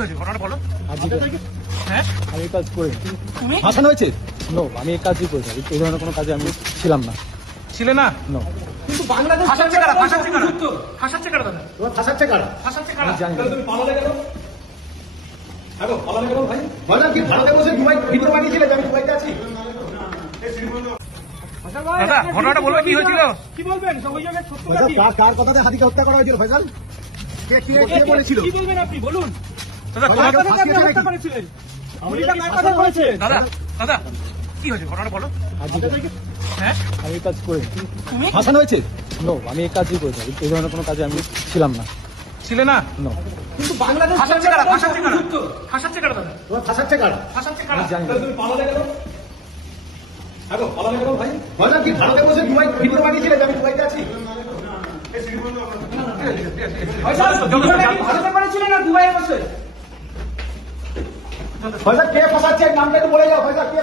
হয়েছে ঘটনাটা বলো। হ্যাঁ আমি এই কাজ করি ফাঁসানো হয়েছে। নো আমি এই কাজই করি এই ধরনের কোনো কাজে আমি ছিলাম না। ছিলে না নো কিন্তু বাংলাদেশ ফাঁসাচ্ছে কারা ফাঁসাচ্ছে কারা দাদা ফাঁসাচ্ছে কারা ফাঁসাচ্ছে কারা জানি না। তুমি পালালে কেন? হ্যালো, পালালে কেন ভাই? ভাই কি ভারতে বসে দুবাই ভিডিও বানিয়েছিলে যে আমি দুবাইতে আছি? দাদা ঘটনাটা বলবে কি হয়েছিল। কি বলবেন ওই জায়গায় সত্যটা কি? কার কথাতে হাতিকে হত্যা করা হয়েছিল ফয়সাল? কে বলেছিল? কি বলবেন আপনি বলুন। দাদা কার কথা আপনি হত্যা করেছিলেন? পুলিশটা কার কথা বলেছে? দাদা দাদা কি হয়েছে ঘটনাটা বলো। হ্যাঁ আমি এই কাজ করি ফাঁসানো হয়েছে। নো আমি এই কাজই করি এই ধরনের কোনো কাজে আমি ছিলাম না। ছিলে না নো কিন্তু বাংলাদেশ ফাঁসাচ্ছে কারা ফাঁসাচ্ছে কারা দাদা ফাঁসাচ্ছে কারা ফাঁসাচ্ছে কারা জানি না। তুমি পালালে কেন? হ্যালো, পালালে কেন ভাই? ভাই কি ভারতে বসে দুবাই ভিডিও বানিয়েছিলে যে আমি দুবাইতে আছি? ভারতে করেছিলেন না দুবাইয়ে বসে? ফয়সাল কে ফাঁসাচ্ছে নামটা একটু বলে যাও। ফয়সাল কে